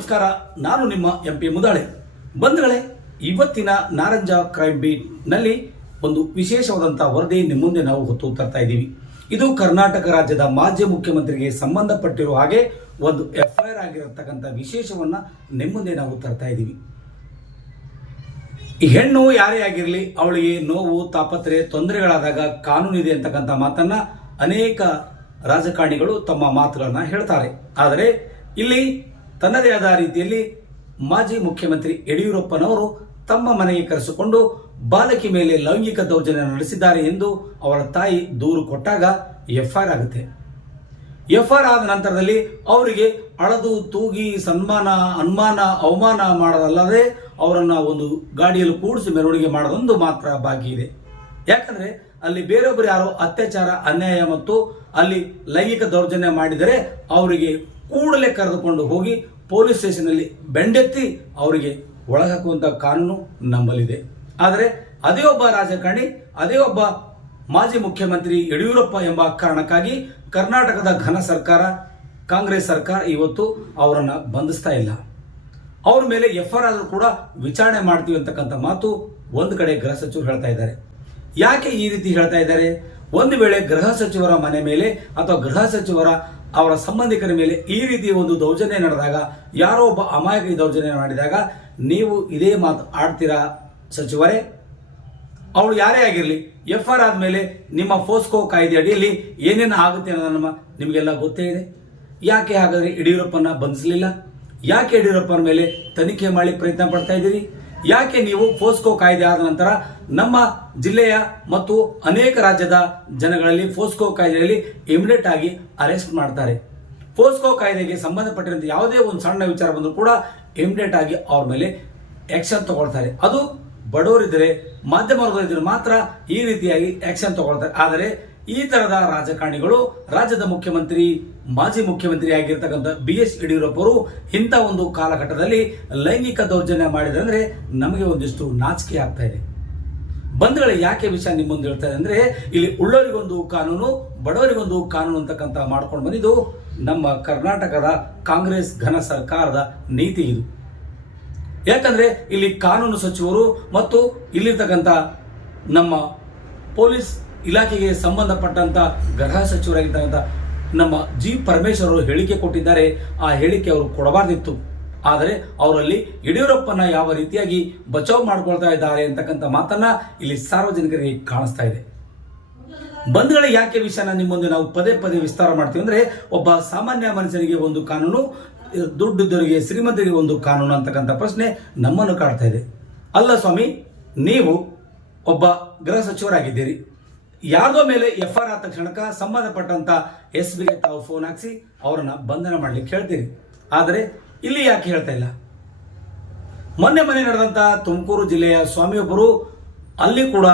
ನಮಸ್ಕಾರ, ನಾನು ನಿಮ್ಮ ಎಂ ಪಿ ಮುದಾಳೆ. ಬಂಧುಗಳೇ, ಇವತ್ತಿನ ನಾರಂಜ ಕ್ರೈಮ್ ಬೀಟ್ನಲ್ಲಿ ಒಂದು ವಿಶೇಷವಾದಂಥ ವರದಿ ನಿಮ್ಮ ಮುಂದೆ ನಾವು ಹೊತ್ತು ತರ್ತಾ ಇದ್ದೀವಿ. ಇದು ಕರ್ನಾಟಕ ರಾಜ್ಯದ ಮಾಜಿ ಮುಖ್ಯಮಂತ್ರಿಗೆ ಸಂಬಂಧಪಟ್ಟಿರುವ ಹಾಗೆ ಒಂದು ಎಫ್ಐಆರ್ ಆಗಿರತಕ್ಕಂಥ ವಿಶೇಷವನ್ನ ನಿಮ್ಮ ಮುಂದೆ ನಾವು ತರ್ತಾ ಇದ್ದೀವಿ. ಈ ಹೆಣ್ಣು ಯಾರೇ ಆಗಿರಲಿ, ಅವಳಿಗೆ ನೋವು, ತಾಪತ್ರೆ, ತೊಂದರೆಗಳಾದಾಗ ಕಾನೂನಿದೆ ಅಂತಕ್ಕಂಥ ಮಾತನ್ನ ಅನೇಕ ರಾಜಕಾರಣಿಗಳು ತಮ್ಮ ಮಾತುಗಳನ್ನ ಹೇಳ್ತಾರೆ. ಆದರೆ, ಇಲ್ಲಿ ತನ್ನದೇ ಆದ ರೀತಿಯಲ್ಲಿ ಮಾಜಿ ಮುಖ್ಯಮಂತ್ರಿ ಯಡಿಯೂರಪ್ಪನವರು ತಮ್ಮ ಮನೆಗೆ ಕರೆಸಿಕೊಂಡು ಬಾಲಕಿ ಮೇಲೆ ಲೈಂಗಿಕ ದೌರ್ಜನ್ಯ ನಡೆಸಿದ್ದಾರೆ ಎಂದು ಅವರ ತಾಯಿ ದೂರು ಕೊಟ್ಟಾಗ ಎಫ್ಐಆರ್ ಆಗುತ್ತೆ. ಎಫ್ಐಆರ್ ಆದ ನಂತರದಲ್ಲಿ ಅವರಿಗೆ ಅಳದು, ತೂಗಿ, ಸನ್ಮಾನ, ಅನುಮಾನ, ಅವಮಾನ ಮಾಡೋದಲ್ಲದೆ ಅವರನ್ನು ಒಂದು ಗಾಡಿಯಲ್ಲಿ ಕೂಡಿಸಿ ಮೆರವಣಿಗೆ ಮಾಡೋದೊಂದು ಮಾತ್ರ ಬಾಕಿ ಇದೆ. ಯಾಕಂದ್ರೆ ಅಲ್ಲಿ ಬೇರೊಬ್ಬರು ಯಾರೋ ಅತ್ಯಾಚಾರ, ಅನ್ಯಾಯ ಮತ್ತು ಅಲ್ಲಿ ಲೈಂಗಿಕ ದೌರ್ಜನ್ಯ ಮಾಡಿದರೆ ಅವರಿಗೆ ಕೂಡಲೇ ಕರೆದುಕೊಂಡು ಹೋಗಿ ಪೊಲೀಸ್ ಸ್ಟೇಷನಲ್ಲಿ ಬೆಂಡೆತ್ತಿ ಅವರಿಗೆ ಒಳಗಾಕುವಂತ ಕಾನೂನು ನಮ್ಮಲ್ಲಿದೆ. ಆದರೆ ಅದೇ ಒಬ್ಬ ರಾಜಕಾರಣಿ, ಅದೇ ಒಬ್ಬ ಮಾಜಿ ಮುಖ್ಯಮಂತ್ರಿ ಯಡಿಯೂರಪ್ಪ ಎಂಬ ಕಾರಣಕ್ಕಾಗಿ ಕರ್ನಾಟಕದ ಘನ ಸರ್ಕಾರ, ಕಾಂಗ್ರೆಸ್ ಸರ್ಕಾರ ಇವತ್ತು ಅವರನ್ನು ಬಂಧಿಸ್ತಾ ಇಲ್ಲ. ಅವ್ರ ಮೇಲೆ ಎಫ್ ಆರ್ ಆದರೂ ಕೂಡ ವಿಚಾರಣೆ ಮಾಡ್ತೀವಿ ಅಂತಕ್ಕಂಥ ಮಾತು ಒಂದು ಕಡೆ ಗೃಹ ಸಚಿವರು ಹೇಳ್ತಾ ಇದ್ದಾರೆ. ಯಾಕೆ ಈ ರೀತಿ ಹೇಳ್ತಾ ಇದ್ದಾರೆ? ಒಂದು ವೇಳೆ ಗೃಹ ಸಚಿವರ ಮನೆ ಮೇಲೆ ಅಥವಾ ಗೃಹ ಸಚಿವರ ಅವರ ಸಂಬಂಧಿಕರ ಮೇಲೆ ಈ ರೀತಿ ಒಂದು ದೌರ್ಜನ್ಯ ನಡೆದಾಗ, ಯಾರೋ ಒಬ್ಬ ಅಮಾಯಕ ದೌರ್ಜನ್ಯ ಮಾಡಿದಾಗ, ನೀವು ಇದೇ ಮಾತು ಆಡ್ತೀರಾ ಸಚಿವರೇ? ಅವಳು ಯಾರೇ ಆಗಿರಲಿ ಎಫ್ ಆರ್ ಆದ್ಮೇಲೆ ನಿಮ್ಮ ಫೋಸ್ಕೋ ಕಾಯ್ದೆ ಅಡಿಯಲ್ಲಿ ಏನೇನು ಆಗುತ್ತೆ ಅನ್ನೋದು ನಮ್ಮ ನಿಮಗೆಲ್ಲ ಗೊತ್ತೇ ಇದೆ. ಯಾಕೆ ಹಾಗಾದ್ರೆ ಯಡಿಯೂರಪ್ಪನ ಬಂಧಿಸಲಿಲ್ಲ? ಯಾಕೆ ಯಡಿಯೂರಪ್ಪನ ಮೇಲೆ ತನಿಖೆ ಮಾಡಿ ಪ್ರಯತ್ನ ಪಡ್ತಾ ಇದ್ದೀರಿ? ಯಾಕೆ ನೀವು ಫೋಸ್ಕೋ ಕಾಯ್ದೆ ಆದ ನಂತರ ನಮ್ಮ ಜಿಲ್ಲೆಯ ಮತ್ತು ಅನೇಕ ರಾಜ್ಯದ ಜನಗಳಲ್ಲಿ ಫೋಸ್ಕೋ ಕಾಯ್ದೆಯಲ್ಲಿ ಇಮಿಡಿಯೇಟ್ ಆಗಿ ಅರೆಸ್ಟ್ ಮಾಡ್ತಾರೆ. ಫೋಸ್ಕೋ ಕಾಯ್ದೆಗೆ ಸಂಬಂಧಪಟ್ಟಿರುವಂತೆ ಯಾವುದೇ ಒಂದು ಸಣ್ಣ ವಿಚಾರ ಬಂದರೂ ಕೂಡ ಇಮಿಡಿಯೇಟ್ ಆಗಿ ಅವ್ರ ಮೇಲೆ ಆಕ್ಷನ್ ತಗೊಳ್ತಾರೆ. ಅದು ಬಡವರಿದ್ದರೆ, ಮಾಧ್ಯಮ ವರ್ಗದಲ್ಲಿದ್ದರೆ ಮಾತ್ರ ಈ ರೀತಿಯಾಗಿ ಆಕ್ಷನ್ ತಗೊಳ್ತಾರೆ. ಆದರೆ ಈ ತರದ ರಾಜಕಾರಣಿಗಳು ರಾಜ್ಯದ ಮುಖ್ಯಮಂತ್ರಿ, ಮಾಜಿ ಮುಖ್ಯಮಂತ್ರಿ ಆಗಿರ್ತಕ್ಕಂಥ ಬಿ ಎಸ್ ಯಡಿಯೂರಪ್ಪರು ಇಂಥ ಒಂದು ಕಾಲಘಟ್ಟದಲ್ಲಿ ಲೈಂಗಿಕ ದೌರ್ಜನ್ಯ ಮಾಡಿದ್ರೆ ನಮಗೆ ಒಂದಿಷ್ಟು ನಾಚಿಕೆ ಆಗ್ತಾ ಇದೆ. ಬಂಧುಗಳ ಯಾಕೆ ವಿಷಯ ನಿಮ್ಮ ಮುಂದೆ ಹೇಳ್ತಾ ಇದೆ ಅಂದ್ರೆ ಇಲ್ಲಿ ಉಳ್ಳವರಿಗೊಂದು ಕಾನೂನು, ಬಡವರಿಗೊಂದು ಕಾನೂನು ಅಂತಕ್ಕಂಥ ಮಾಡ್ಕೊಂಡು ಬಂದಿದ್ದು ನಮ್ಮ ಕರ್ನಾಟಕದ ಕಾಂಗ್ರೆಸ್ ಘನ ಸರ್ಕಾರದ ನೀತಿ ಇದು. ಯಾಕಂದ್ರೆ ಇಲ್ಲಿ ಕಾನೂನು ಸಚಿವರು ಮತ್ತು ಇಲ್ಲಿರ್ತಕ್ಕಂಥ ನಮ್ಮ ಪೊಲೀಸ್ ಇಲಾಖೆಗೆ ಸಂಬಂಧಪಟ್ಟಂತ ಗೃಹ ಸಚಿವರಾಗಿರ್ತಕ್ಕಂಥ ನಮ್ಮ ಜಿ ಪರಮೇಶ್ವರ್ ಅವರು ಹೇಳಿಕೆ ಕೊಟ್ಟಿದ್ದಾರೆ. ಆ ಹೇಳಿಕೆ ಅವರು ಕೊಡಬಾರ್ದಿತ್ತು. ಆದರೆ ಅವರಲ್ಲಿ ಯಡಿಯೂರಪ್ಪನ ಯಾವ ರೀತಿಯಾಗಿ ಬಚಾವ್ ಮಾಡ್ಕೊಳ್ತಾ ಇದ್ದಾರೆ ಅಂತಕ್ಕಂಥ ಮಾತನ್ನ ಇಲ್ಲಿ ಸಾರ್ವಜನಿಕರಿಗೆ ಕಾಣಿಸ್ತಾ ಇದೆ. ಬಂದ್ಗಳ ಯಾಕೆ ವಿಷಯನ ನಿಮ್ಮ ಮುಂದೆ ನಾವು ಪದೇ ಪದೇ ವಿಸ್ತಾರ ಮಾಡ್ತೀವಿ ಅಂದ್ರೆ ಒಬ್ಬ ಸಾಮಾನ್ಯ ಮನುಷ್ಯನಿಗೆ ಒಂದು ಕಾನೂನು, ದುಡ್ಡಿದ್ದವರಿಗೆ, ಶ್ರೀಮಂತರಿಗೆ ಒಂದು ಕಾನೂನು ಅಂತಕ್ಕಂಥ ಪ್ರಶ್ನೆ ನಮ್ಮನ್ನು ಕಾಡ್ತಾ ಇದೆ. ಅಲ್ಲ ಸ್ವಾಮಿ, ನೀವು ಒಬ್ಬ ಗೃಹ ಸಚಿವರಾಗಿದ್ದೀರಿ. ಯಾರ್ದೋ ಮೇಲೆ ಎಫ್ ಆರ್ ಆದ ತಕ್ಷಣಕ್ಕ ಸಂಬಂಧಪಟ್ಟಂತ ಎಸ್ ಬಿಗೆ ತಾವು ಫೋನ್ ಹಾಕ್ಸಿ ಅವರನ್ನ ಬಂಧನ ಮಾಡ್ಲಿಕ್ಕೆ ಹೇಳ್ತೀರಿ ಆದರೆ ಇಲ್ಲಿ ಯಾಕೆ ಹೇಳ್ತಾ ಇಲ್ಲ? ಮೊನ್ನೆ ಮೊನ್ನೆ ನಡೆದಂತ ತುಮಕೂರು ಜಿಲ್ಲೆಯ ಸ್ವಾಮಿಯೊಬ್ಬರು ಅಲ್ಲಿ ಕೂಡ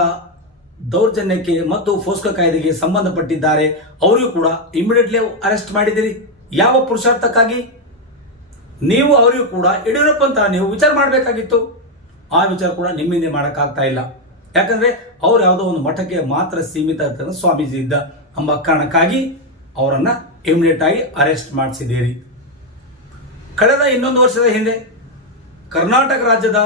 ದೌರ್ಜನ್ಯಕ್ಕೆ ಮತ್ತು ಫೋಸ್ಕೋ ಕಾಯ್ದೆಗೆ ಸಂಬಂಧಪಟ್ಟಿದ್ದಾರೆ. ಅವರಿಗೂ ಕೂಡ ಇಮಿಡಿಯೇಟ್ಲಿ ಅರೆಸ್ಟ್ ಮಾಡಿದಿರಿ ಯಾವ ಪುರುಷಾರ್ಥಕ್ಕಾಗಿ? ನೀವು, ಅವರಿಗೂ ಕೂಡ ಯಡಿಯೂರಪ್ಪ ಅಂತ ನೀವು ವಿಚಾರ ಮಾಡಬೇಕಾಗಿತ್ತು. ಆ ವಿಚಾರ ಕೂಡ ನಿಮ್ಮಿಂದ ಮಾಡೋಕ್ಕಾಗ್ತಾ ಇಲ್ಲ. ಯಾಕಂದ್ರೆ ಅವ್ರು ಯಾವುದೋ ಒಂದು ಮಠಕ್ಕೆ ಮಾತ್ರ ಸೀಮಿತ ಇರ್ತಕ್ಕಂಥ ಸ್ವಾಮೀಜಿ ಇದ್ದ ಎಂಬ ಕಾರಣಕ್ಕಾಗಿ ಅವರನ್ನು ಇಮಿಡಿಯೇಟ್ ಆಗಿ ಅರೆಸ್ಟ್ ಮಾಡಿಸಿದ್ದೀರಿ. ಕಳೆದ ಇನ್ನೊಂದು ವರ್ಷದ ಹಿಂದೆ ಕರ್ನಾಟಕ ರಾಜ್ಯದ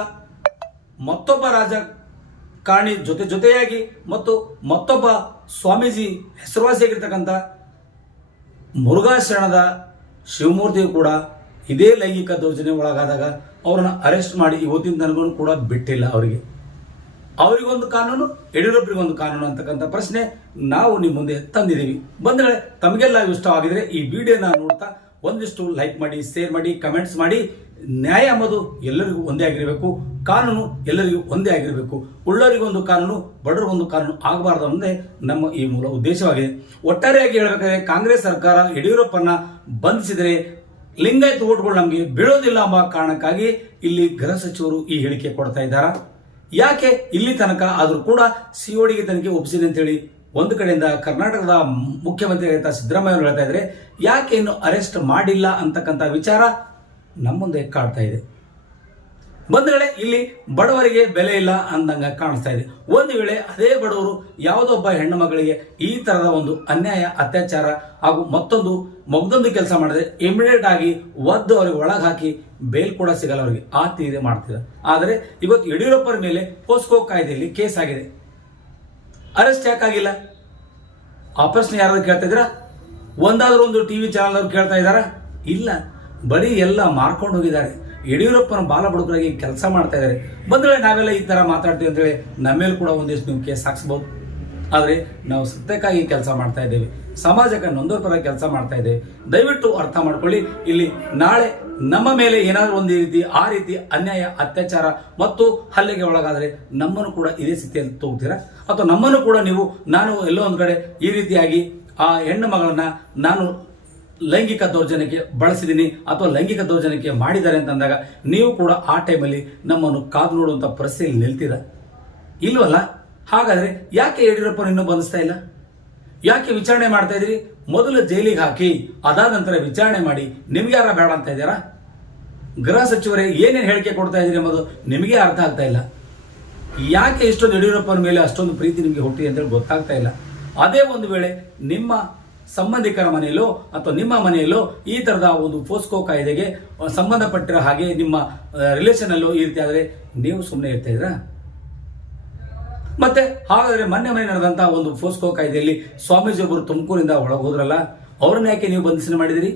ಮತ್ತೊಬ್ಬ ರಾಜಕಾರಣಿ ಜೊತೆ ಜೊತೆಯಾಗಿ ಮತ್ತು ಮತ್ತೊಬ್ಬ ಸ್ವಾಮೀಜಿ ಹೆಸರುವಾಸಿಯಾಗಿರ್ತಕ್ಕಂಥ ಮುರುಘಾಶರಣದ ಶಿವಮೂರ್ತಿಯು ಕೂಡ ಇದೇ ಲೈಂಗಿಕ ದೌರ್ಜನ್ಯ ಒಳಗಾದಾಗ ಅವರನ್ನು ಅರೆಸ್ಟ್ ಮಾಡಿ ಇವತ್ತಿನ ತನಗೂ ಕೂಡ ಬಿಟ್ಟಿಲ್ಲ ಅವರಿಗೆ. ಅವರಿಗೊಂದು ಕಾನೂನು, ಯಡಿಯೂರಪ್ಪರಿಗೊಂದು ಕಾನೂನು ಅಂತಕ್ಕಂಥ ಪ್ರಶ್ನೆ ನಾವು ನಿಮ್ಮ ಮುಂದೆ ತಂದಿದ್ದೀವಿ. ಬಂಧುಗಳೇ, ತಮಗೆಲ್ಲ ಇಷ್ಟವಾಗಿದ್ರೆ ಈ ವಿಡಿಯೋನ ನೋಡ್ತಾ ಒಂದಿಷ್ಟು ಲೈಕ್ ಮಾಡಿ ಶೇರ್ ಮಾಡಿ ಕಮೆಂಟ್ಸ್ ಮಾಡಿ. ನ್ಯಾಯ ಅಂಬುದು ಎಲ್ಲರಿಗೂ ಒಂದೇ ಆಗಿರಬೇಕು. ಕಾನೂನು ಎಲ್ಲರಿಗೂ ಒಂದೇ ಆಗಿರಬೇಕು. ಉಳ್ಳರಿಗೊಂದು ಕಾನೂನು, ಬಡವರಿಗೊಂದು ಕಾನೂನು ಆಗಬಾರದು ಅನ್ನೋದೇ ನಮ್ಮ ಈ ಮೂಲ ಉದ್ದೇಶವಾಗಿದೆ. ಒಟ್ಟಾರೆಯಾಗಿ ಹೇಳಬೇಕಾದ್ರೆ ಕಾಂಗ್ರೆಸ್ ಸರ್ಕಾರ ಯಡಿಯೂರಪ್ಪನ ಬಂಧಿಸಿದರೆ ಲಿಂಗಾಯತ್ ಓಟ್ಗಳು ನಮಗೆ ಬೀಳೋದಿಲ್ಲ ಎಂಬ ಕಾರಣಕ್ಕಾಗಿ ಇಲ್ಲಿ ಗೃಹ ಸಚಿವರು ಈ ಹೇಳಿಕೆ ಕೊಡ್ತಾ ಇದ್ದಾರಾ? ಯಾಕೆ ಇಲ್ಲಿ ತನಕ ಆದರೂ ಕೂಡ ಸಿಒಡಿಗೆ ತನಿಖೆ ಒಪ್ಪಿಸಿದೆ ಅಂತ ಹೇಳಿ ಒಂದು ಕಡೆಯಿಂದ ಕರ್ನಾಟಕದ ಮುಖ್ಯಮಂತ್ರಿ ಆಗಿದ್ದ ಸಿದ್ದರಾಮಯ್ಯ ಹೇಳ್ತಾ ಇದ್ದಾರೆ ಯಾಕೆ ಇನ್ನು ಅರೆಸ್ಟ್ ಮಾಡಿಲ್ಲ ಅಂತಕ್ಕಂಥ ವಿಚಾರ ನಮ್ಮ ಮುಂದೆ ಕಾಡ್ತಾ ಇದೆ. ಬಂಧುಗಳೇ ಇಲ್ಲಿ ಬಡವರಿಗೆ ಬೆಲೆ ಇಲ್ಲ ಅಂದಂಗ ಕಾಣಿಸ್ತಾ ಇದೆ. ಒಂದು ವೇಳೆ ಅದೇ ಬಡವರು ಯಾವುದೊಬ್ಬ ಹೆಣ್ಣು ಮಗಳಿಗೆ ಈ ತರದ ಒಂದು ಅನ್ಯಾಯ, ಅತ್ಯಾಚಾರ ಹಾಗೂ ಮತ್ತೊಂದು ಮಗದೊಂದು ಕೆಲಸ ಮಾಡಿದ್ರೆ ಇಮಿಡಿಯೇಟ್ ಆಗಿ ಒದ್ದು ಅವರಿಗೆ ಒಳಗೆ ಹಾಕಿ ಬೇಲ್ ಕೂಡ ಸಿಗಲ್ಲ ಅವರಿಗೆ. ಆ ಇದೆ ಮಾಡ್ತಿದ್ದಾರೆ. ಆದರೆ ಇವತ್ತು ಯಡಿಯೂರಪ್ಪರ ಮೇಲೆ ಪೋಸ್ಕೋ ಕಾಯ್ದೆಯಲ್ಲಿ ಕೇಸ್ ಆಗಿದೆ. ಅರೆಸ್ಟ್ ಯಾಕಾಗಿಲ್ಲ ಆ ಪ್ರಶ್ನೆ ಯಾರಾದ್ರು ಕೇಳ್ತಾ ಒಂದಾದ್ರೂ ಒಂದು ಟಿವಿ ಚಾನಲ್ ಅವ್ರು ಕೇಳ್ತಾ ಇದ್ದಾರಾ? ಇಲ್ಲ. ಬರೀ ಎಲ್ಲ ಮಾರ್ಕೊಂಡು ಹೋಗಿದ್ದಾರೆ. ಯಡಿಯೂರಪ್ಪನ ಬಾಲ ಬಡುಕರಾಗಿ ಕೆಲಸ ಮಾಡ್ತಾ ಇದ್ದಾರೆ. ಬಂದ್ರೆ ನಾವೆಲ್ಲ ಈ ತರ ಮಾತಾಡ್ತೀವಿ ಅಂತೇಳಿ ನಮ್ಮೇಲೆ ಕೂಡ ಒಂದಿಷ್ಟು ನೀವು ಕೇಸ್ ಹಾಕ್ಸ್ಬೋದು. ಆದರೆ ನಾವು ಸತ್ಯಕ್ಕಾಗಿ ಕೆಲಸ ಮಾಡ್ತಾ ಇದ್ದೇವೆ. ಸಮಾಜಕ್ಕೆ ನೊಂದೋ ಕೆಲಸ ಮಾಡ್ತಾ ಇದ್ದೇವೆ. ದಯವಿಟ್ಟು ಅರ್ಥ ಮಾಡ್ಕೊಳ್ಳಿ. ಇಲ್ಲಿ ನಾಳೆ ನಮ್ಮ ಮೇಲೆ ಏನಾದರೂ ಒಂದು ರೀತಿ ಆ ರೀತಿ ಅನ್ಯಾಯ, ಅತ್ಯಾಚಾರ ಮತ್ತು ಹಲ್ಲೆಗೆ ಒಳಗಾದರೆ ನಮ್ಮನ್ನು ಕೂಡ ಇದೇ ಸ್ಥಿತಿಯಲ್ಲಿ ತೋಗ್ತೀರಾ? ಅಥವಾ ನಮ್ಮನ್ನು ಕೂಡ ನೀವು, ನಾನು ಎಲ್ಲೋ ಒಂದು ಕಡೆ ಈ ರೀತಿಯಾಗಿ ಆ ಹೆಣ್ಣು ಮಗಳನ್ನ ನಾನು ಲೈಂಗಿಕ ದೌರ್ಜನ್ಯಕ್ಕೆ ಬಳಸಿದ್ದೀನಿ ಅಥವಾ ಲೈಂಗಿಕ ದೌರ್ಜನ್ಯಕ್ಕೆ ಮಾಡಿದ್ದಾರೆ ಅಂತಂದಾಗ ನೀವು ಕೂಡ ಆ ಟೈಮಲ್ಲಿ ನಮ್ಮನ್ನು ಕಾದು ನೋಡುವಂಥ ಪರಿಸ್ಥಿತಿಯಲ್ಲಿ ನಿಲ್ತೀರ? ಇಲ್ವಲ್ಲ? ಹಾಗಾದರೆ ಯಾಕೆ ಯಡಿಯೂರಪ್ಪ ಇನ್ನೂ ಬಂಧಿಸ್ತಾ ಇಲ್ಲ? ಯಾಕೆ ವಿಚಾರಣೆ ಮಾಡ್ತಾ ಇದ್ರಿ ಮೊದಲು ಜೈಲಿಗೆ ಹಾಕಿ, ಅದಾದ ನಂತರ ವಿಚಾರಣೆ ಮಾಡಿ, ನಿಮ್ಗೆ ಯಾರ ಬೇಡ ಅಂತ ಇದ್ದೀರಾ? ಗೃಹ ಸಚಿವರೇ ಏನೇನು ಹೇಳಿಕೆ ಕೊಡ್ತಾ ಇದ್ದೀರಿ ಎಂಬುದು ನಿಮಗೆ ಅರ್ಥ ಆಗ್ತಾ ಇಲ್ಲ. ಯಾಕೆ ಇಷ್ಟೊಂದು ಯಡಿಯೂರಪ್ಪನ ಮೇಲೆ ಅಷ್ಟೊಂದು ಪ್ರೀತಿ ನಿಮಗೆ ಹುಟ್ಟಿದೆ ಅಂತೇಳಿ ಗೊತ್ತಾಗ್ತಾ ಇಲ್ಲ. ಅದೇ ಒಂದು ವೇಳೆ ನಿಮ್ಮ ಸಂಬಂಧಿಕರ ಮನೆಯಲ್ಲೋ ಅಥವಾ ನಿಮ್ಮ ಮನೆಯಲ್ಲೋ ಈ ತರದ ಒಂದು ಫೋಸ್ಕೋ ಕಾಯ್ದೆಗೆ ಸಂಬಂಧಪಟ್ಟಿರೋ ಹಾಗೆ ನಿಮ್ಮ ರಿಲೇಷನಲ್ಲೋ ಈ ರೀತಿ ಆದರೆ ನೀವು ಸುಮ್ಮನೆ ಇರ್ತಾ ಇದ್ರಾ ಮತ್ತೆ ಹಾಗಾದ್ರೆ ಮೊನ್ನೆ ಮನೆ ನಡೆದಂತಹ ಒಂದು ಫೋಸ್ಕೋ ಕಾಯ್ದೆಯಲ್ಲಿ ಸ್ವಾಮೀಜಿ ಒಬ್ಬರು ತುಮಕೂರಿಂದ ಒಳಗೆ ಹೋದ್ರಲ್ಲ, ಅವ್ರನ್ನ ಯಾಕೆ ನೀವು ಬಂಧಿಸಣೆ ಮಾಡಿದಿರಿ?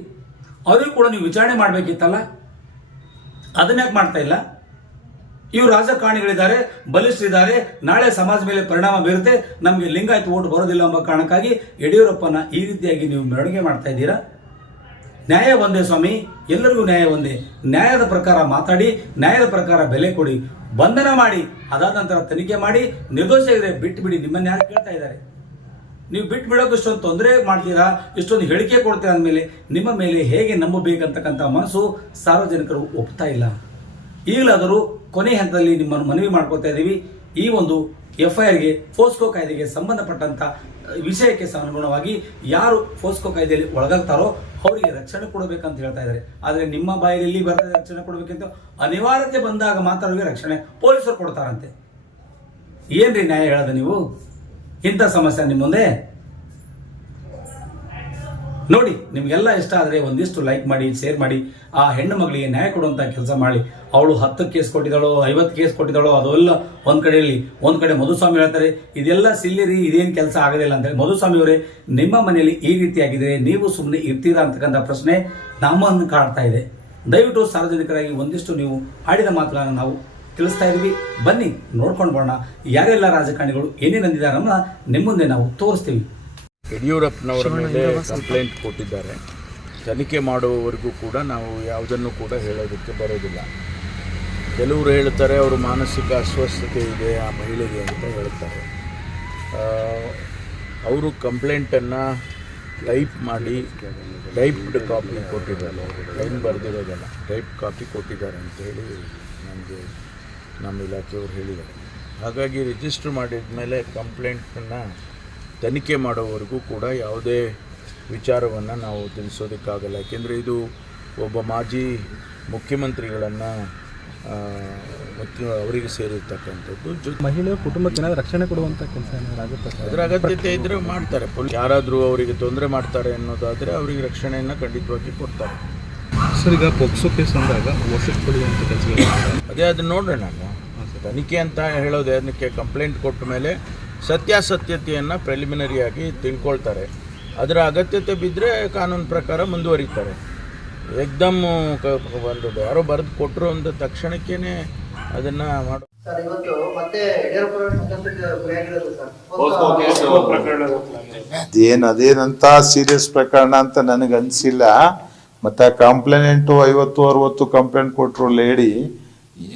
ಅವರಿಗೂ ಕೂಡ ನೀವು ವಿಚಾರಣೆ ಮಾಡಬೇಕಿತ್ತಲ್ಲ? ಅದನ್ನ ಯಾಕೆ ಮಾಡ್ತಾ ಇಲ್ಲ? ಇವರು ರಾಜಕಾರಣಿಗಳಿದ್ದಾರೆ, ಬಲಿಷ್ಠರಿದ್ದಾರೆ, ನಾಳೆ ಸಮಾಜ ಮೇಲೆ ಪರಿಣಾಮ ಬೀರುತ್ತೆ, ನಮಗೆ ಲಿಂಗಾಯತ್ ಓಟ್ ಬರೋದಿಲ್ಲ ಎಂಬ ಕಾರಣಕ್ಕಾಗಿ ಯಡಿಯೂರಪ್ಪನ ಈ ರೀತಿಯಾಗಿ ನೀವು ಮೆರವಣಿಗೆ ಮಾಡ್ತಾ ಇದ್ದೀರಾ? ನ್ಯಾಯ ಒಂದೇ ಸ್ವಾಮಿ, ಎಲ್ಲರಿಗೂ ನ್ಯಾಯ ಒಂದೇ. ನ್ಯಾಯದ ಪ್ರಕಾರ ಮಾತಾಡಿ, ನ್ಯಾಯದ ಪ್ರಕಾರ ಬೆಲೆ ಕೊಡಿ. ಬಂಧನ ಮಾಡಿ, ಅದಾದ ನಂತರ ತನಿಖೆ ಮಾಡಿ ನಿರ್ದೋಷ ಬಿಟ್ಟು ಬಿಡಿ ನಿಮ್ಮನ್ನ ಯಾರು ಕೇಳ್ತಾ ಇದ್ದಾರೆ? ನೀವು ಬಿಟ್ಟು ಬಿಡೋಕೆ ಇಷ್ಟೊಂದು ತೊಂದರೆ ಮಾಡ್ತೀರಾ? ಇಷ್ಟೊಂದು ಹೇಳಿಕೆ ಕೊಡ್ತೀರಾ ಅಂದಮೇಲೆ ನಿಮ್ಮ ಮೇಲೆ ಹೇಗೆ ನಂಬಬೇಕಂತಕ್ಕಂಥ ಮನಸ್ಸು ಸಾರ್ವಜನಿಕರು ಒಪ್ತಾ ಇಲ್ಲ? ಈಗಲಾದರೂ ಕೊನೆ ಹಂತದಲ್ಲಿ ನಿಮ್ಮನ್ನು ಮನವಿ ಮಾಡ್ಕೋತಾ ಇದ್ದೀವಿ. ಈ ಒಂದು ಎಫ್ ಐ ಆರ್ಗೆ ಫೋಸ್ಕೋ ಕಾಯ್ದೆಗೆ ಸಂಬಂಧಪಟ್ಟಂತ ವಿಷಯಕ್ಕೆ ಅನುಗುಣವಾಗಿ ಯಾರು ಫೋಸ್ಕೋ ಕಾಯ್ದೆಯಲ್ಲಿ ಒಳಗಾಗ್ತಾರೋ ಅವರಿಗೆ ರಕ್ಷಣೆ ಕೊಡಬೇಕಂತ ಹೇಳ್ತಾ ಇದ್ದಾರೆ. ಆದರೆ ನಿಮ್ಮ ಬಾಯಲ್ಲಿ ಬರ್ತದೆ ರಕ್ಷಣೆ ಕೊಡಬೇಕಂತ ಅನಿವಾರ್ಯತೆ ಬಂದಾಗ ಮಾತ್ರ ಅವರಿಗೆ ರಕ್ಷಣೆ ಪೊಲೀಸರು ಕೊಡ್ತಾರಂತೆ. ಏನ್ರಿ ನ್ಯಾಯ ಹೇಳೋದು ನೀವು? ಇಂಥ ಸಮಸ್ಯೆ ನಿಮ್ಮ ಮುಂದೆ? ನೋಡಿ, ನಿಮಗೆಲ್ಲ ಇಷ್ಟ ಆದರೆ ಒಂದಿಷ್ಟು ಲೈಕ್ ಮಾಡಿ ಶೇರ್ ಮಾಡಿ, ಆ ಹೆಣ್ಣು ಮಗಳಿಗೆ ನ್ಯಾಯ ಕೊಡುವಂಥ ಕೆಲಸ ಮಾಡಿ. ಅವಳು ಹತ್ತು ಕೇಸ್ ಕೊಟ್ಟಿದ್ದಾಳೋ, ಐವತ್ತು ಕೇಸ್ ಕೊಟ್ಟಿದ್ದಾಳೋ ಅದೆಲ್ಲ ಒಂದು ಕಡೆಯಲ್ಲಿ ಒಂದು ಕಡೆ ಮಧುಸ್ವಾಮಿ ಹೇಳ್ತಾರೆ, ಇದೆಲ್ಲ ಸಿಲ್ಲಿರಿ, ಇದೇನು ಕೆಲಸ ಆಗೋದಿಲ್ಲ ಅಂತೇಳಿ ಮಧುಸ್ವಾಮಿ ಅವರೇ ನಿಮ್ಮ ಮನೆಯಲ್ಲಿ ಈ ರೀತಿಯಾಗಿದೆ ನೀವು ಸುಮ್ಮನೆ ಇರ್ತೀರಾ? ಅಂತಕ್ಕಂಥ ಪ್ರಶ್ನೆ ನಮ್ಮನ್ನು ಕಾಡ್ತಾ ಇದೆ. ದಯವಿಟ್ಟು ಸಾರ್ವಜನಿಕರಾಗಿ ಒಂದಿಷ್ಟು ನೀವು ಆಡಿದ ಮಾತುಗಳನ್ನು ನಾವು ತಿಳಿಸ್ತಾ ಇದ್ವಿ ಬನ್ನಿ, ನೋಡ್ಕೊಂಡು ಬರೋಣ. ಯಾರೆಲ್ಲ ರಾಜಕಾರಣಿಗಳು ಏನೇನು ಅಂದಿದ್ದಾರನ್ನ ನಿಮ್ಮ ಮುಂದೆ ನಾವು ತೋರಿಸ್ತೀವಿ. ಯಡಿಯೂರಪ್ಪನವರ ಮೇಲೆ ಕಂಪ್ಲೇಂಟ್ ಕೊಟ್ಟಿದ್ದಾರೆ. ತನಿಖೆ ಮಾಡುವವರೆಗೂ ಕೂಡ ನಾವು ಯಾವುದನ್ನು ಕೂಡ ಹೇಳೋದಕ್ಕೆ ಬರೋದಿಲ್ಲ. ಕೆಲವರು ಹೇಳ್ತಾರೆ ಅವರು ಮಾನಸಿಕ ಅಸ್ವಸ್ಥತೆ ಇದೆ ಆ ಮಹಿಳೆಗೆ ಅಂತ ಹೇಳ್ತಾರೆ. ಅವರು ಕಂಪ್ಲೇಂಟನ್ನು ಟೈಪ್ ಮಾಡಿ ಟೈಪ್ಡ್ ಕಾಪಿ ಕೊಟ್ಟಿದ್ದಾರೆ. ಲೈನ್ ಬರೆದಿರೋದಲ್ಲ ಟೈಪ್ ಕಾಪಿ ಕೊಟ್ಟಿದ್ದಾರೆ ಅಂತ ಹೇಳಿ ನಮಗೆ ನಮ್ಮ ಇಲಾಖೆಯವರು ಹೇಳಿದ್ದಾರೆ. ಹಾಗಾಗಿ ರಿಜಿಸ್ಟರ್ ಮಾಡಿದ ಮೇಲೆ ಕಂಪ್ಲೇಂಟನ್ನು ತನಿಖೆ ಮಾಡೋವರೆಗೂ ಕೂಡ ಯಾವುದೇ ವಿಚಾರವನ್ನು ನಾವು ತಿಳಿಸೋದಕ್ಕಾಗಲ್ಲ. ಯಾಕೆಂದರೆ ಇದು ಒಬ್ಬ ಮಾಜಿ ಮುಖ್ಯಮಂತ್ರಿಗಳನ್ನು ಮತ್ತು ಅವರಿಗೆ ಸೇರಿರ್ತಕ್ಕಂಥದ್ದು. ಮಹಿಳೆ ಕುಟುಂಬಕ್ಕೆ ಏನಾದ್ರು ರಕ್ಷಣೆ ಕೊಡುವಂಥ ಕೆಲಸ ಏನಾದ್ರು ಅದರ ಅಗತ್ಯತೆ ಇದ್ದರೆ ಮಾಡ್ತಾರೆ. ಪೊಲೀಸ್ ಯಾರಾದರೂ ಅವರಿಗೆ ತೊಂದರೆ ಮಾಡ್ತಾರೆ ಅನ್ನೋದಾದರೆ ಅವರಿಗೆ ರಕ್ಷಣೆಯನ್ನು ಖಂಡಿತವಾಗಿ ಕೊಡ್ತಾರೆ. ಸರ್ ಈಗ ಪೊಕ್ಸೋ ಕೇಸ್ ಅಂದಾಗ ವಶಕ್ಕೆ ಕೊಡುವಂಥ ಕೆಲಸ ಅದೇ ಅದನ್ನ ನೋಡೋಣ ನಾನು. ತನಿಖೆ ಅಂತ ಹೇಳೋದು ಅದಕ್ಕೆ ಕಂಪ್ಲೇಂಟ್ ಕೊಟ್ಟ ಮೇಲೆ ಸತ್ಯಾಸತ್ಯತೆಯನ್ನು ಪ್ರೆಲಿಮಿನರಿಯಾಗಿ ತಿಳ್ಕೊಳ್ತಾರೆ. ಅದರ ಅಗತ್ಯತೆ ಬಿದ್ದರೆ ಕಾನೂನು ಪ್ರಕಾರ ಮುಂದುವರಿತಾರೆ. ಏಕ್ದಮ್ ಕ- ಒಂದು ಯಾರೋ ಬರೆದು ಕೊಟ್ಟರು ಅಂದ ತಕ್ಷಣಕ್ಕೇ ಅದನ್ನ ಮಾಡೋ ಸರ್ ಇವತ್ತು ಮತ್ತೆ ಯಡಿಯೂರಪ್ಪ ಸಂಕಷ್ಟಕ್ಕೆ ಗುರಿಯಾಗಿರೋದು ಸರ್. ಅದೇನು ಅದೇನಂತ ಸೀರಿಯಸ್ ಪ್ರಕರಣ ಅಂತ ನನಗೆ ಅನಿಸಿಲ್ಲ. ಮತ್ತೆ ಕಂಪ್ಲೇಂಟು ಐವತ್ತು ಅರವತ್ತು ಕಂಪ್ಲೇಂಟ್ ಕೊಟ್ಟರು ಲೇಡಿ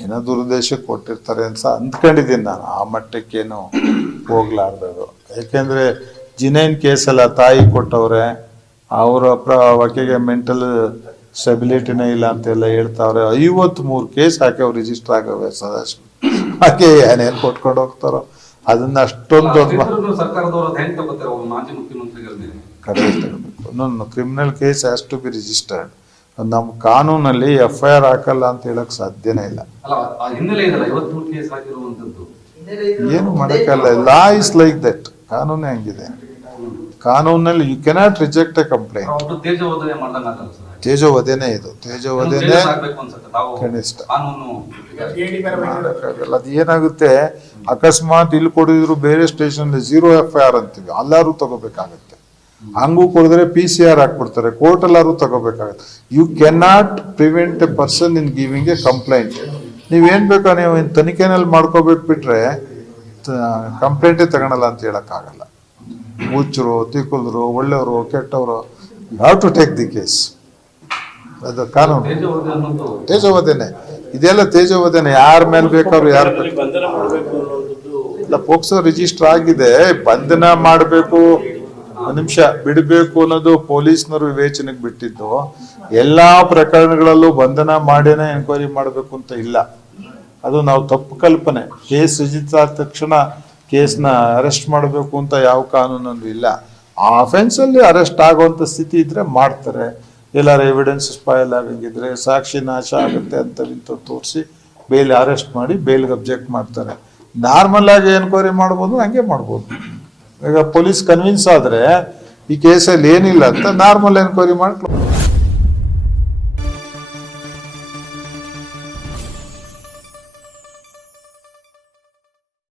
ಏನೋ ದುರುದ್ದೇಶಕ್ಕೆ ಕೊಟ್ಟಿರ್ತಾರೆ ಅಂತ ಅಂದ್ಕೊಂಡಿದ್ದೀನಿ ನಾನು. ಆ ಮಟ್ಟಕ್ಕೇನು. ಹೋಗ್ಲಾರ್ದದು. ಯಾಕೆಂದ್ರೆ ಜಿನೈನ್ ಕೇಸಲ್ಲ ತಾಯಿ ಕೊಟ್ಟವ್ರೆ ಅವರ ಪ್ರ ಆಕೆಗೆ ಮೆಂಟಲ್ ಸ್ಟೆಬಿಲಿಟಿನೇ ಇಲ್ಲ ಅಂತೆಲ್ಲ ಹೇಳ್ತಾವ್ರೆ. ಐವತ್ ಮೂರು ಕೇಸ್ ಹಾಕಿ ಅವ್ರು ರಿಜಿಸ್ಟರ್ ಆಗವೆ ಸದಾಶಿವ ಹಾಕಿ ಏನೇನು ಕೊಟ್ಕೊಂಡು ಹೋಗ್ತಾರೋ ಅದನ್ನ ಅಷ್ಟೊಂದು ದೊಡ್ಡ correct criminal case has to be registered ನಮ್ಮ ಕಾನೂನಲ್ಲಿ ಎಫ್ ಐ ಆರ್ ಹಾಕಲ್ಲ ಅಂತ ಹೇಳಕ್ ಸಾಧ್ಯನೇ ಇಲ್ಲ. ಏನು ಮಾಡಕ್ಕಲ್ಲ ಲಾ ಇಸ್ ಲೈಕ್ ದಟ್ ಕಾನೂನೇ ಹಂಗಿದೆ. ಕಾನೂನಲ್ಲಿ you cannot reject a complaint ತೇಜೋವಧನೆ ಇದು. ತೇಜೋವಧೆನೇ ಕನಿಷ್ಠ. ಅದು ಏನಾಗುತ್ತೆ? ಅಕಸ್ಮಾತ್ ಇಲ್ಲಿ ಕೊಡಿದ್ರು ಬೇರೆ station zero F I R ಅಂತೀವಿ. ಅಲ್ಲಾರು ತಗೋಬೇಕಾಗತ್ತೆ. ಹಂಗೂ ಕೊಡಿದ್ರೆ ಪಿ ಸಿ ಆರ್ ಹಾಕ್ಬಿಡ್ತಾರೆ. ಕೋರ್ಟ್ ಅಲ್ಲಾರು ತಗೋಬೇಕಾಗತ್ತೆ. You cannot prevent a person in giving a complaint ನೀವೇನ್ ಬೇಕೋ ನೀವು ತನಿಖೆನಲ್ಲಿ ಮಾಡ್ಕೋಬೇಕು ಬಿಟ್ರೆ ಕಂಪ್ಲೇಂಟೇ ತಗೊಳಲ್ಲ ಅಂತ ಹೇಳಕ್ಕಾಗಲ್ಲ. ಮುಚ್ಚರು ತಿಕ್ಕುಲ್ರು ಒಳ್ಳೆಯವರು ಕೆಟ್ಟವರು have to take the case ಅದು ಕಾನೂನು. ತೇಜೋವಧೆನೆ. ಇದೆಲ್ಲ ತೇಜೋವಧೆನೆ. ಯಾರ ಮೇಲೆ ಬೇಕಾದ್ರು ಯಾರು ಇಲ್ಲ ಪೋಕ್ಸೋ ರಿಜಿಸ್ಟರ್ ಆಗಿದೆ. ಬಂಧನ ಮಾಡಬೇಕು. ನಿಮಿಷ ಬಿಡಬೇಕು ಅನ್ನೋದು ಪೊಲೀಸ್ನವರು ವಿವೇಚನೆಗೆ ಬಿಟ್ಟಿದ್ದು. ಎಲ್ಲಾ ಪ್ರಕರಣಗಳಲ್ಲೂ ಬಂಧನ ಮಾಡೇನೆ ಎನ್ಕ್ವೈರಿ ಮಾಡಬೇಕು ಅಂತ ಇಲ್ಲ. ಅದು ನಾವು ತಪ್ಪು ಕಲ್ಪನೆ. ಕೇಸ್ ರಿಜಿಸ್ಟರ್ ಆದ ತಕ್ಷಣ ಕೇಸ್ನ ಅರೆಸ್ಟ್ ಮಾಡಬೇಕು ಅಂತ ಯಾವ ಕಾನೂನಲ್ಲೂ ಇಲ್ಲ. ಆ ಅಫೆನ್ಸ್ ಅಲ್ಲಿ ಅರೆಸ್ಟ್ ಆಗುವಂತ ಸ್ಥಿತಿ ಇದ್ರೆ ಮಾಡ್ತಾರೆ. ಎಲ್ಲಾರ ಎವಿಡೆನ್ಸ್ ಸ್ಪಾಯಲ್ ಆಗಿದ್ರೆ ಸಾಕ್ಷಿ ನಾಶ ಆಗುತ್ತೆ ಅಂತ ಇಂಥ ತೋರಿಸಿ ಬೇಲ್ ಅರೆಸ್ಟ್ ಮಾಡಿ ಬೇಲ್ಗೆ ಅಬ್ಜೆಕ್ಟ್ ಮಾಡ್ತಾರೆ. ನಾರ್ಮಲ್ ಆಗಿ ಎನ್ಕ್ವೈರಿ ಮಾಡ್ಬೋದು, ಹಂಗೆ ಮಾಡ್ಬೋದು. ಈಗ ಪೊಲೀಸ್ ಕನ್ವಿನ್ಸ್ ಆದ್ರೆ ಈ ಕೇಸಲ್ಲಿ ಏನಿಲ್ಲ ಅಂತ ನಾರ್ಮಲ್ ಎನ್ಕ್ವೈರಿ ಮಾಡಿ